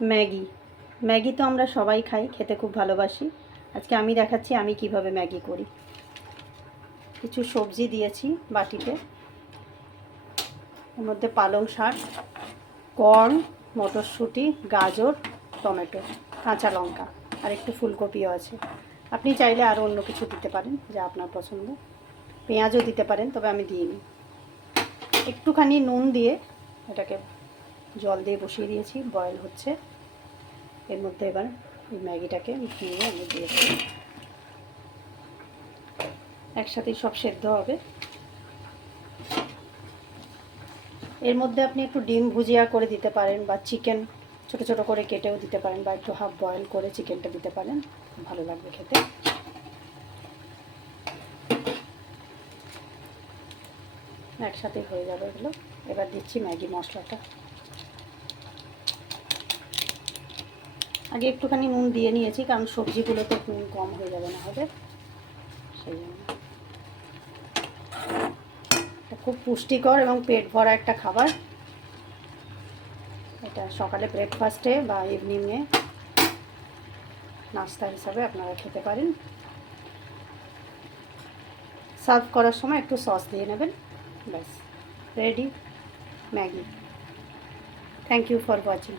Maggi. Maggi তো আমরা সবাই খাই, খেতে খুব ভালোবাসি। আজকে আমি দেখাচ্ছি আমি কিভাবে ম্যাগি করি। কিছু সবজি দিয়েছি বাটিতে, এর মধ্যে পালং শাক, কর্ন, মটরশুঁটি, গাজর, টমেটো, কাঁচা লঙ্কা আর একটু ফুলকপিও আছে। আপনি চাইলে আরও অন্য কিছু দিতে পারেন যা আপনার পছন্দ, পেঁয়াজও দিতে পারেন, তবে আমি দিইনি। একটুখানি নুন দিয়ে এটাকে জল দিয়ে বসিয়ে দিয়েছি, বয়েল হচ্ছে। এর মধ্যে এবার এই ম্যাগিটাকে নিয়ে আমি দিয়েছি, একসাথেই সব সেদ্ধ হবে। এর মধ্যে আপনি একটু ডিম ভুজিয়া করে দিতে পারেন, বা চিকেন ছোট ছোট করে কেটেও দিতে পারেন, বা একটু হাফ বয়েল করে চিকেনটা দিতে পারেন, ভালো লাগবে খেতে। একসাথেই হয়ে যাবে এগুলো। এবার দিচ্ছি ম্যাগি মশলাটা। আগে একটুখানি নুন দিয়ে নিয়েছি, কারণ সবজিগুলোতে নুন কম হয়ে যাবে না হবে, সেই জন্য। খুব পুষ্টিকর এবং পেট ভরা একটা খাবার। এটা সকালে ব্রেকফাস্টে বা ইভিনিংয়ে নাস্তা হিসাবে আপনারা খেতে পারেন। সার্ভ করার সময় একটু সস দিয়ে নেবেন, ব্যাস ready Maggi. Thank you for watching.